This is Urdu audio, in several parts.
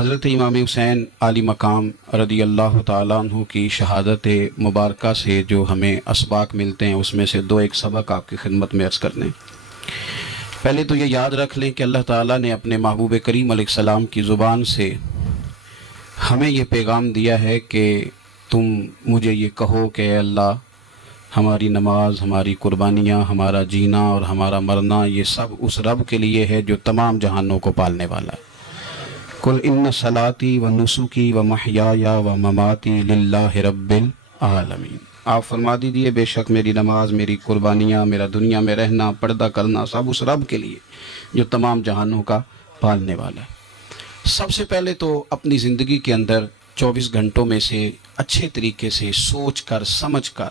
حضرت امام حسین علی مقام رضی اللہ تعالیٰ عنہ کی شہادت مبارکہ سے جو ہمیں اسباق ملتے ہیں اس میں سے دو ایک سبق آپ کی خدمت میں عرض کرنے۔ پہلے تو یہ یاد رکھ لیں کہ اللہ تعالیٰ نے اپنے محبوب کریم علیہ السلام کی زبان سے ہمیں یہ پیغام دیا ہے کہ تم مجھے یہ کہو کہ اے اللہ ہماری نماز، ہماری قربانیاں، ہمارا جینا اور ہمارا مرنا یہ سب اس رب کے لیے ہے جو تمام جہانوں کو پالنے والا ہے۔ قل ان صلاتی و نسکی و محیای و مماتی للہ رب العالمین۔ آپ فرما دیجئے بے شک میری نماز، میری قربانیاں، میرا دنیا میں رہنا، پردہ کرنا سب اس رب کے لیے جو تمام جہانوں کا پالنے والا ہے۔ سب سے پہلے تو اپنی زندگی کے اندر 24 گھنٹوں میں سے اچھے طریقے سے سوچ کر، سمجھ کر،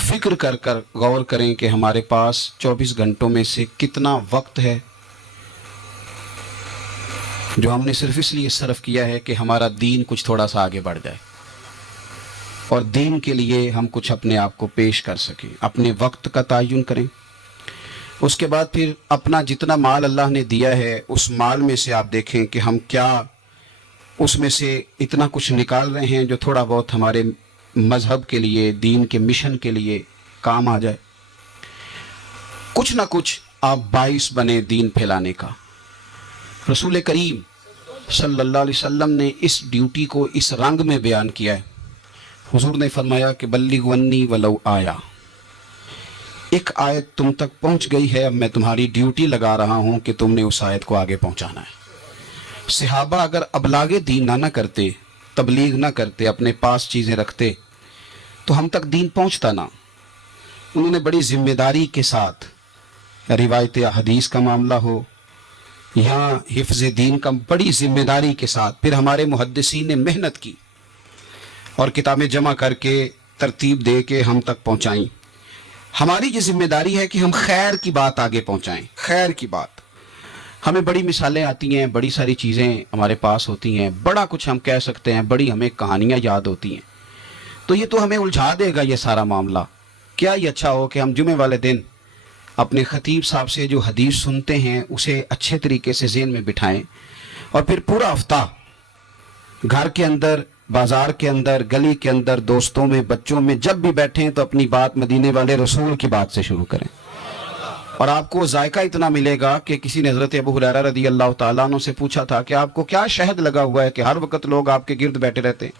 فکر کر کر غور کریں کہ ہمارے پاس 24 گھنٹوں میں سے کتنا وقت ہے جو ہم نے صرف اس لیے صرف کیا ہے کہ ہمارا دین کچھ تھوڑا سا آگے بڑھ جائے اور دین کے لیے ہم کچھ اپنے آپ کو پیش کر سکیں۔ اپنے وقت کا تعین کریں۔ اس کے بعد پھر اپنا جتنا مال اللہ نے دیا ہے اس مال میں سے آپ دیکھیں کہ ہم کیا اس میں سے اتنا کچھ نکال رہے ہیں جو تھوڑا بہت ہمارے مذہب کے لیے، دین کے مشن کے لیے کام آ جائے۔ کچھ نہ کچھ آپ باعث بنے دین پھیلانے کا۔ رسول کریم صلی اللہ علیہ وسلم نے اس ڈیوٹی کو اس رنگ میں بیان کیا ہے۔ حضور نے فرمایا کہ بلغ عنی ولو آیا، ایک آیت تم تک پہنچ گئی ہے، اب میں تمہاری ڈیوٹی لگا رہا ہوں کہ تم نے اس آیت کو آگے پہنچانا ہے۔ صحابہ اگر ابلاغ دین نہ کرتے، تبلیغ نہ کرتے، اپنے پاس چیزیں رکھتے تو ہم تک دین پہنچتا نہ۔ انہوں نے بڑی ذمہ داری کے ساتھ، روایت حدیث کا معاملہ ہو، یہاں حفظ دین کا بڑی ذمہ داری کے ساتھ، پھر ہمارے محدثین نے محنت کی اور کتابیں جمع کر کے ترتیب دے کے ہم تک پہنچائیں۔ ہماری یہ ذمہ داری ہے کہ ہم خیر کی بات آگے پہنچائیں، خیر کی بات۔ ہمیں بڑی مثالیں آتی ہیں، بڑی ساری چیزیں ہمارے پاس ہوتی ہیں، بڑا کچھ ہم کہہ سکتے ہیں، بڑی ہمیں کہانیاں یاد ہوتی ہیں، تو یہ تو ہمیں الجھا دے گا یہ سارا معاملہ۔ کیا یہ اچھا ہو کہ ہم جمعے والے دن اپنے خطیب صاحب سے جو حدیث سنتے ہیں اسے اچھے طریقے سے ذہن میں بٹھائیں اور پھر پورا ہفتہ گھر کے اندر، بازار کے اندر، گلی کے اندر، دوستوں میں، بچوں میں جب بھی بیٹھیں تو اپنی بات مدینے والے رسول کی بات سے شروع کریں، اور آپ کو ذائقہ اتنا ملے گا کہ کسی نے حضرت ابو ہریرہ رضی اللہ تعالیٰ عنہ سے پوچھا تھا کہ آپ کو کیا شہد لگا ہوا ہے کہ ہر وقت لوگ آپ کے گرد بیٹھے رہتے ہیں،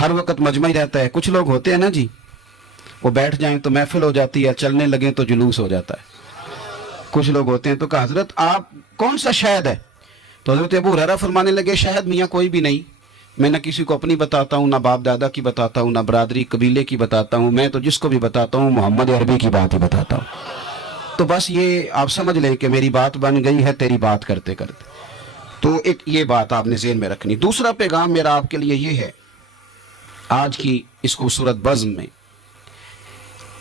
ہر وقت مجمع رہتا ہے؟ کچھ لوگ ہوتے ہیں نا جی، وہ بیٹھ جائیں تو محفل ہو جاتی ہے، چلنے لگیں تو جلوس ہو جاتا ہے۔ کچھ لوگ ہوتے ہیں تو کہا حضرت آپ کون سا شہد ہے؟ تو حضرت ابو ہریرہ فرمانے لگے شہد میاں کوئی بھی نہیں، میں نہ کسی کو اپنی بتاتا ہوں، نہ باپ دادا کی بتاتا ہوں، نہ برادری قبیلے کی بتاتا ہوں، میں تو جس کو بھی بتاتا ہوں محمد عربی کی بات ہی بتاتا ہوں۔ تو بس یہ آپ سمجھ لیں کہ میری بات بن گئی ہے تیری بات کرتے کرتے۔ تو ایک یہ بات آپ نے ذہن میں رکھنی۔ دوسرا پیغام میرا آپ کے لیے یہ ہے آج کی اس خوبصورت بزم میں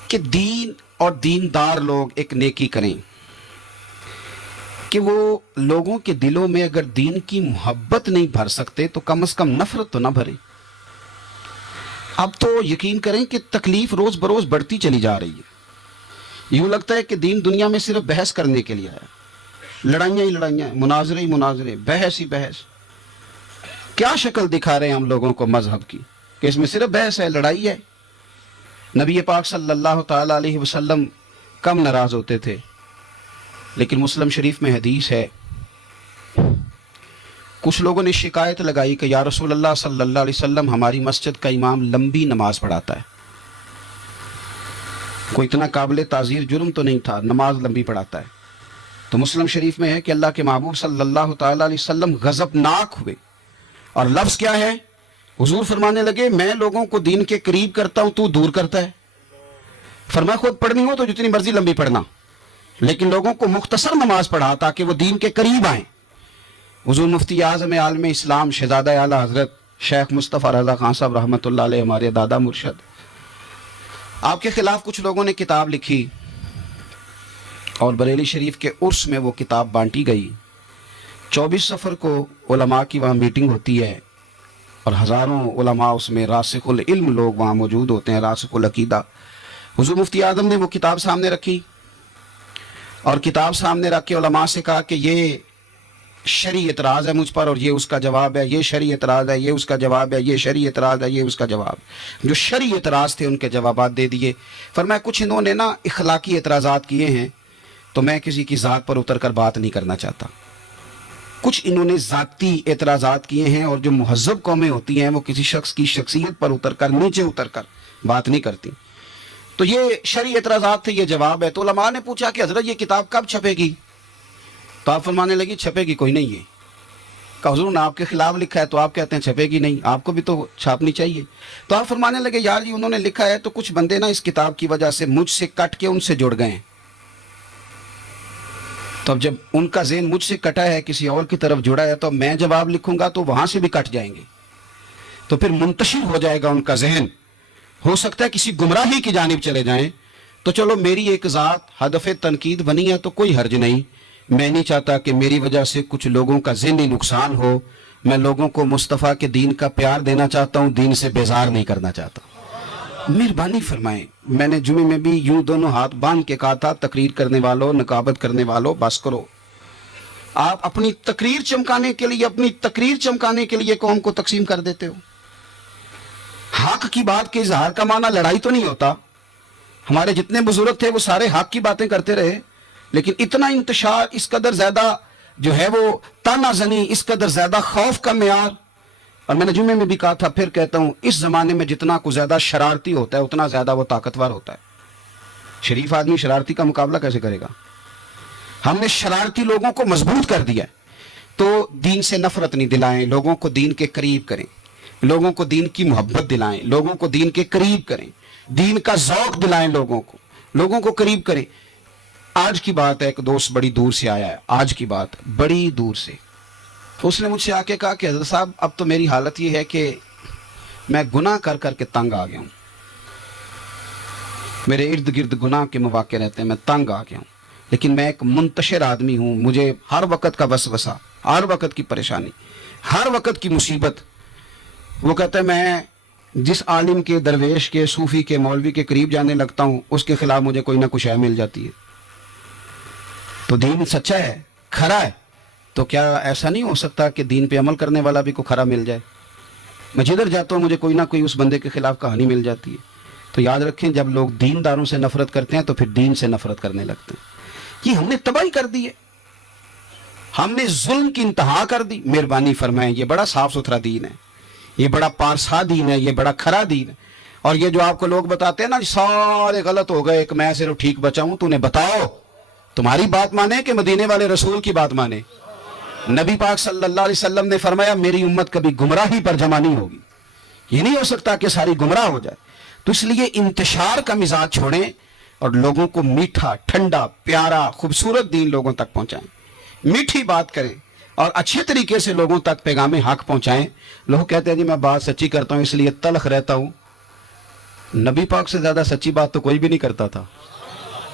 کہ دین اور دیندار لوگ ایک نیکی کریں کہ وہ لوگوں کے دلوں میں اگر دین کی محبت نہیں بھر سکتے تو کم از کم نفرت تو نہ بھریں۔ اب تو یقین کریں کہ تکلیف روز بروز بڑھتی چلی جا رہی ہے۔ یوں لگتا ہے کہ دین دنیا میں صرف بحث کرنے کے لیے ہے، لڑائیاں ہی لڑائیاں، مناظرے ہی مناظرے، بحث ہی بحث۔ کیا شکل دکھا رہے ہیں ہم لوگوں کو مذہب کی کہ اس میں صرف بحث ہے، لڑائی ہے۔ نبی پاک صلی اللہ تعالیٰ علیہ وسلم کم ناراض ہوتے تھے، لیکن مسلم شریف میں حدیث ہے، کچھ لوگوں نے شکایت لگائی کہ یا رسول اللہ صلی اللہ علیہ وسلم ہماری مسجد کا امام لمبی نماز پڑھاتا ہے، کوئی اتنا قابل تعزیر جرم تو نہیں تھا، نماز لمبی پڑھاتا ہے۔ تو مسلم شریف میں ہے کہ اللہ کے محبوب صلی اللہ تعالیٰ علیہ وسلم غضبناک ہوئے، اور لفظ کیا ہے؟ حضور فرمانے لگے میں لوگوں کو دین کے قریب کرتا ہوں، تو دور کرتا ہے۔ فرمایا خود پڑھنی ہو تو جتنی مرضی لمبی پڑھنا، لیکن لوگوں کو مختصر نماز پڑھا تاکہ وہ دین کے قریب آئیں۔ حضور مفتی اعظم عالم اسلام شہزادہ اعلیٰ حضرت شیخ مصطفیٰ رضا خان صاحب رحمۃ اللہ علیہ، ہمارے دادا مرشد، آپ کے خلاف کچھ لوگوں نے کتاب لکھی اور بریلی شریف کے عرس میں وہ کتاب بانٹی گئی۔ 24 سفر کو علماء کی وہاں میٹنگ ہوتی ہے اور ہزاروں علماء اس میں، راسخ العلم لوگ وہاں موجود ہوتے ہیں، راسخ العقیدہ۔ حضور مفتی اعظم نے وہ کتاب سامنے رکھی اور کتاب سامنے رکھ کے علماء سے کہا کہ یہ شرعی اعتراض ہے مجھ پر اور یہ اس کا جواب ہے، یہ شرعی اعتراض ہے، یہ اس کا جواب ہے، یہ شرعی اعتراض ہے، یہ اس کا جواب. جو شرعی اعتراض تھے ان کے جوابات دے دیے. فرمایا کچھ انہوں نے نا اخلاقی اعتراضات کیے ہیں تو میں کسی کی ذات پر اتر کر بات نہیں کرنا چاہتا. کچھ انہوں نے ذاتی اعتراضات کیے ہیں اور جو مہذب قومیں ہوتی ہیں وہ کسی شخص کی شخصیت پر اتر کر نیچے اتر کر بات نہیں کرتی. تو یہ شرعی اعتراضات تھے، یہ جواب ہے. تو علماء نے پوچھا کہ حضرت یہ کتاب کب چھپے گی؟ تو آپ فرمانے لگی چھپے گی کوئی نہیں ہے. کہ حضور نے آپ کے خلاف لکھا ہے تو آپ کہتے ہیں چھپے گی نہیں، آپ کو بھی تو چھاپنی چاہیے. تو آپ فرمانے لگے یار جی انہوں نے لکھا ہے تو کچھ بندے نا اس کتاب کی وجہ سے مجھ سے کٹ کے ان سے جڑ گئے ہیں. تو اب جب ان کا ذہن مجھ سے کٹا ہے کسی اور کی طرف جڑا ہے تو میں جواب لکھوں گا تو وہاں سے بھی کٹ جائیں گے، تو پھر منتشر ہو جائے گا ان کا ذہن. ہو سکتا ہے کسی گمراہی کی جانب چلے جائیں. تو چلو میری ایک ذات ہدف تنقید بنی ہے تو کوئی حرج نہیں. میں نہیں چاہتا کہ میری وجہ سے کچھ لوگوں کا ذہنی نقصان ہو. میں لوگوں کو مصطفیٰ کے دین کا پیار دینا چاہتا ہوں، دین سے بیزار نہیں کرنا چاہتا. مہربانی فرمائیں. میں نے جمعے میں بھی یوں دونوں ہاتھ باندھ کے کہا تھا تقریر کرنے والوں، نقابت کرنے والوں بس کرو. آپ اپنی تقریر چمکانے کے لیے قوم کو تقسیم کر دیتے ہو. حق کی بات کے اظہار کا معنی لڑائی تو نہیں ہوتا. ہمارے جتنے بزرگ تھے وہ سارے حق کی باتیں کرتے رہے، لیکن اتنا انتشار، اس قدر زیادہ جو ہے وہ تانا زنی، اس قدر زیادہ خوف کا معیار. اور میں نے جمعے میں بھی کہا تھا پھر کہتا ہوں، اس زمانے میں جتنا کو زیادہ شرارتی ہوتا ہے اتنا زیادہ وہ طاقتور ہوتا ہے. شریف آدمی شرارتی کا مقابلہ کیسے کرے گا؟ ہم نے شرارتی لوگوں کو مضبوط کر دیا ہے. تو دین سے نفرت نہیں دلائیں، لوگوں کو دین کے قریب کریں، لوگوں کو دین کی محبت دلائیں، لوگوں کو دین کے قریب کریں، دین کا ذوق دلائیں، لوگوں کو قریب کریں. آج کی بات ہے، ایک دوست بڑی دور سے آیا ہے، آج کی بات بڑی دور سے. اس نے مجھ سے آ کے کہا کہ حضرت صاحب اب تو میری حالت یہ ہے کہ میں گناہ کر کر کے تنگ آ گیا ہوں. میرے ارد گرد گناہ کے مواقع رہتے ہیں، میں تنگ آ گیا ہوں. لیکن میں ایک منتشر آدمی ہوں، مجھے ہر وقت کا وسوسہ، ہر وقت کی پریشانی، ہر وقت کی مصیبت. وہ کہتا ہے میں جس عالم کے، درویش کے، صوفی کے، مولوی کے قریب جانے لگتا ہوں اس کے خلاف مجھے کوئی نہ کچھ شے مل جاتی ہے. تو دین سچا ہے، کھرا ہے، تو کیا ایسا نہیں ہو سکتا کہ دین پہ عمل کرنے والا بھی کو کھرا مل جائے؟ میں جدھر جاتا ہوں مجھے کوئی نہ کوئی اس بندے کے خلاف کہانی مل جاتی ہے. تو یاد رکھیں جب لوگ دینداروں سے نفرت کرتے ہیں تو پھر دین سے نفرت کرنے لگتے ہیں. یہ ہم نے تباہی کر دی ہے، ہم نے ظلم کی انتہا کر دی. مہربانی فرمائیں، یہ بڑا صاف ستھرا دین ہے، یہ بڑا پارسا دین ہے، یہ بڑا کھرا دین ہے. اور یہ جو آپ کو لوگ بتاتے ہیں نا سارے غلط ہو گئے کہ میں صرف ٹھیک بچا ہوں، تو انہیں بتاؤ تمہاری بات مانے کہ مدینے والے رسول کی بات مانے. نبی پاک صلی اللہ علیہ وسلم نے فرمایا میری امت کبھی گمراہی پر جمع نہیں ہوگی. یہ نہیں ہو سکتا کہ ساری گمراہ ہو جائے. تو اس لیے انتشار کا مزاج چھوڑیں اور لوگوں کو میٹھا، ٹھنڈا، پیارا، خوبصورت دین لوگوں تک پہنچائیں. میٹھی بات کریں اور اچھے طریقے سے لوگوں تک پیغام حق پہنچائیں. لوگ کہتے ہیں جی میں بات سچی کرتا ہوں اس لیے تلخ رہتا ہوں. نبی پاک سے زیادہ سچی بات تو کوئی بھی نہیں کرتا تھا.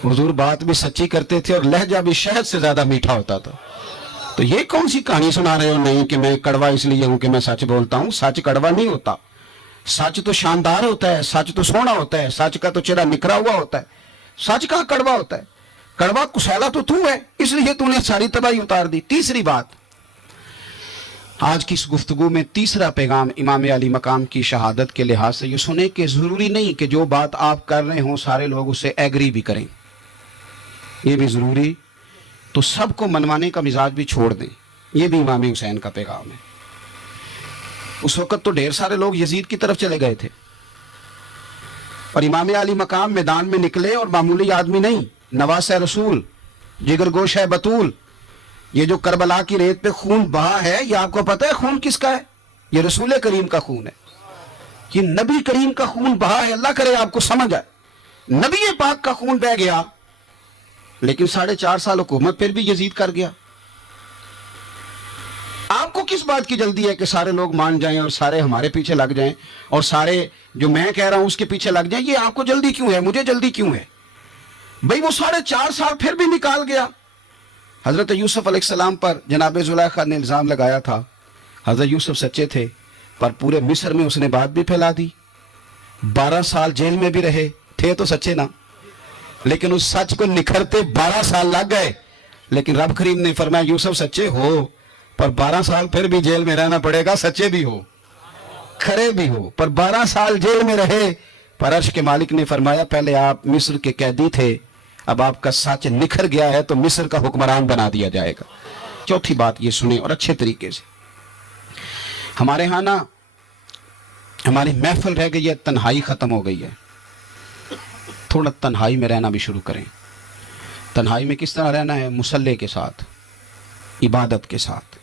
حضور بات بھی سچی کرتے تھے اور لہجہ بھی شہد سے زیادہ میٹھا ہوتا تھا. تو یہ کون سی کہانی سنا رہے ہو؟ نہیں کہ میں کڑوا اس لیے ہوں کہ میں سچ بولتا ہوں. سچ کڑوا نہیں ہوتا، سچ تو شاندار ہوتا ہے، سچ تو سونا ہوتا ہے، سچ کا تو چہرہ نکھرا ہوا ہوتا ہے. سچ کا کڑوا ہوتا ہے؟ کڑوا کسیلا تو ہے، اس لیے تو نے ساری تباہی اتار دی. تیسری بات، آج کی اس گفتگو میں تیسرا پیغام امام علی مقام کی شہادت کے لحاظ سے یہ سنیں کہ ضروری نہیں کہ جو بات آپ کر رہے ہوں سارے لوگ اسے ایگری بھی کریں. یہ بھی ضروری، تو سب کو منوانے کا مزاج بھی چھوڑ دیں. یہ بھی امام حسین کا پیغام ہے. اس وقت تو ڈھیر سارے لوگ یزید کی طرف چلے گئے تھے اور امام علی مقام میدان میں نکلے اور معمولی آدمی نہیں، نواس رسول، جگر گوش ہے بطول. یہ جو کربلا کی ریت پہ خون بہا ہے، یہ آپ کو پتہ ہے خون کس کا ہے؟ یہ رسول کریم کا خون ہے، یہ نبی کریم کا خون بہا ہے. اللہ کرے آپ کو سمجھ آئے. نبی پاک کا خون بہ گیا، لیکن 4.5 سال حکومت پھر بھی یزید کر گیا. آپ کو کس بات کی جلدی ہے کہ سارے لوگ مان جائیں اور سارے ہمارے پیچھے لگ جائیں اور سارے جو میں کہہ رہا ہوں اس کے پیچھے لگ جائیں؟ یہ آپ کو جلدی کیوں ہے؟ مجھے جلدی کیوں ہے؟ بھئی وہ 4.5 سال پھر بھی نکال گیا. حضرت یوسف علیہ السلام پر جناب زلیخا نے الزام لگایا تھا. حضرت یوسف سچے تھے پر پورے مصر میں اس نے بات بھی پھیلا دی. 12 سال جیل میں بھی رہے تھے تو سچے نا، لیکن اس سچ کو نکھرتے 12 سال لگ گئے. لیکن رب کریم نے فرمایا یوسف سچے ہو پر 12 سال پھر بھی جیل میں رہنا پڑے گا، سچے بھی ہو کھرے بھی ہو، پر 12 سال جیل میں رہے۔ پر عرش کے مالک نے فرمایا پہلے آپ مصر کے قیدی تھے، اب آپ کا سچ نکھر گیا ہے تو مصر کا حکمران بنا دیا جائے گا۔ چوتھی بات یہ سنیں اور اچھے طریقے سے، ہمارے ہاں نا ہماری محفل رہ گئی ہے، تنہائی ختم ہو گئی ہے، تھوڑا تنہائی میں رہنا بھی شروع کریں۔ تنہائی میں کس طرح رہنا ہے؟ مصلی کے ساتھ، عبادت کے ساتھ،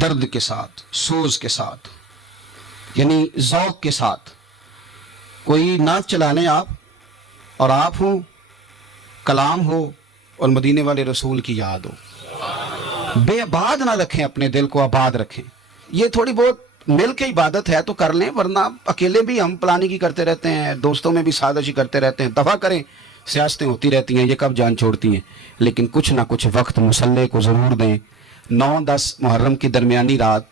درد کے ساتھ، سوز کے ساتھ، یعنی ذوق کے ساتھ۔ کوئی نعت چلا لیں آپ اور آپ ہوں، کلام ہو اور مدینے والے رسول کی یاد ہو، بے آباد نہ رکھیں، اپنے دل کو آباد رکھیں۔ یہ تھوڑی بہت مل کے عبادت ہے تو کر لیں، ورنہ اکیلے بھی ہم پلاننگ کرتے رہتے ہیں، دوستوں میں بھی سازشی کرتے رہتے ہیں، دفع کریں، سیاستیں ہوتی رہتی ہیں، یہ کب جان چھوڑتی ہیں۔ لیکن کچھ نہ کچھ وقت مصلی کو ضرور دیں۔ 9-10 محرم کی درمیانی رات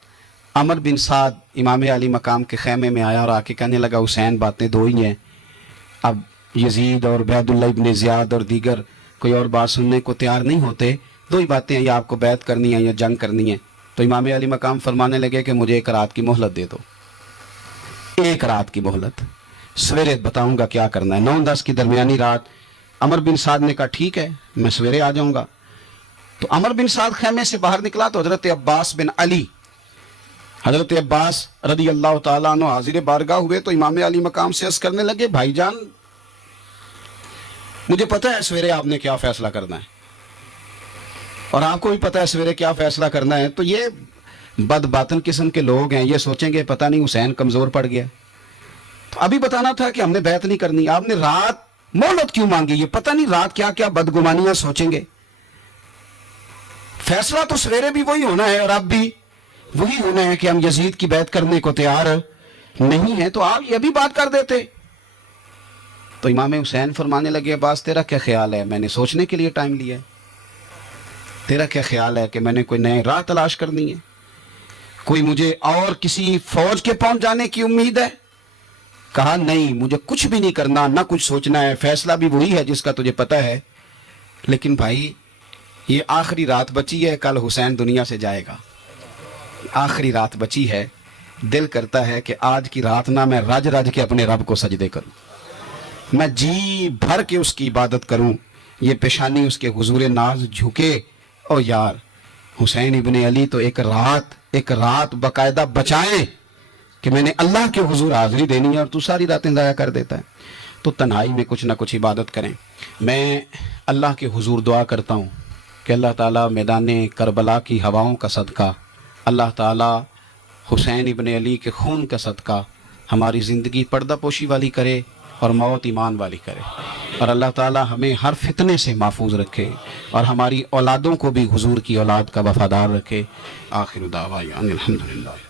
عمر بن سعد امام علی مقام کے خیمے میں آیا اور آ کے کہنے لگا حسین باتیں دو ہی ہیں، اب یزید اور عبید اللہ ابن زیاد اور دیگر کوئی اور بات سننے کو تیار نہیں ہوتے، دو ہی باتیں ہیں، یا آپ کو بیعت کرنی ہے یا جنگ کرنی ہے۔ تو امام علی مقام فرمانے لگے کہ مجھے 1 رات کی مہلت دے دو، 1 رات کی مہلت، سویرے بتاؤں گا کیا کرنا ہے۔ 9-10 کی درمیانی رات عمر بن سعد نے کہا ٹھیک ہے میں سویرے آ جاؤں گا۔ تو عمر بن سعد خیمے سے باہر نکلا تو حضرت عباس بن علی، حضرت عباس رضی اللہ تعالیٰ عنہ حاضر بارگاہ ہوئے تو امام علی مقام سے عرض کرنے لگے بھائی جان مجھے پتہ ہے سویرے آپ نے کیا فیصلہ کرنا ہے، اور آپ کو بھی پتہ ہے سویرے کیا فیصلہ کرنا ہے۔ تو یہ بد باطن قسم کے لوگ ہیں، یہ سوچیں گے پتہ نہیں حسین کمزور پڑ گیا، تو ابھی بتانا تھا کہ ہم نے بیعت نہیں کرنی، آپ نے رات مہلت کیوں مانگی؟ یہ پتہ نہیں رات کیا کیا بدگمانیاں سوچیں گے۔ فیصلہ تو سویرے بھی وہی ہونا ہے اور اب بھی وہی ہونا ہے کہ ہم یزید کی بیعت کرنے کو تیار نہیں ہیں، تو آپ یہ بھی بات کر دیتے۔ تو امام حسین فرمانے لگے عباس تیرا کیا خیال ہے؟ میں نے سوچنے کے لیے ٹائم لیا ہے، تیرا کیا خیال ہے کہ میں نے کوئی نئے راہ تلاش کرنی ہے؟ کوئی مجھے اور کسی فوج کے پہنچ جانے کی امید ہے؟ کہا نہیں، مجھے کچھ بھی نہیں کرنا، نہ کچھ سوچنا ہے، فیصلہ بھی وہی ہے جس کا تجھے پتہ ہے، لیکن بھائی یہ آخری رات بچی ہے، کل حسین دنیا سے جائے گا، آخری رات بچی ہے، دل کرتا ہے کہ آج کی رات نہ میں رج رج کے اپنے رب کو سجدے کروں، میں جی بھر کے اس کی عبادت کروں، یہ پیشانی اس کے حضور ناز جھکے۔ اور یار حسین ابن علی تو ایک رات باقاعدہ بچائیں کہ میں نے اللہ کے حضور حاضری دینی ہے، اور تو ساری راتیں ضائع کر دیتا ہے۔ تو تنہائی میں کچھ نہ کچھ عبادت کریں۔ میں اللہ کے حضور دعا کرتا ہوں کہ اللہ تعالیٰ میدان کربلا کی ہواؤں کا صدقہ، اللہ تعالیٰ حسین ابن علی کے خون کا صدقہ ہماری زندگی پردہ پوشی والی کرے اور موت ایمان والی کرے، اور اللہ تعالیٰ ہمیں ہر فتنے سے محفوظ رکھے اور ہماری اولادوں کو بھی حضور کی اولاد کا وفادار رکھے۔ آخر دعوانا الحمدللہ۔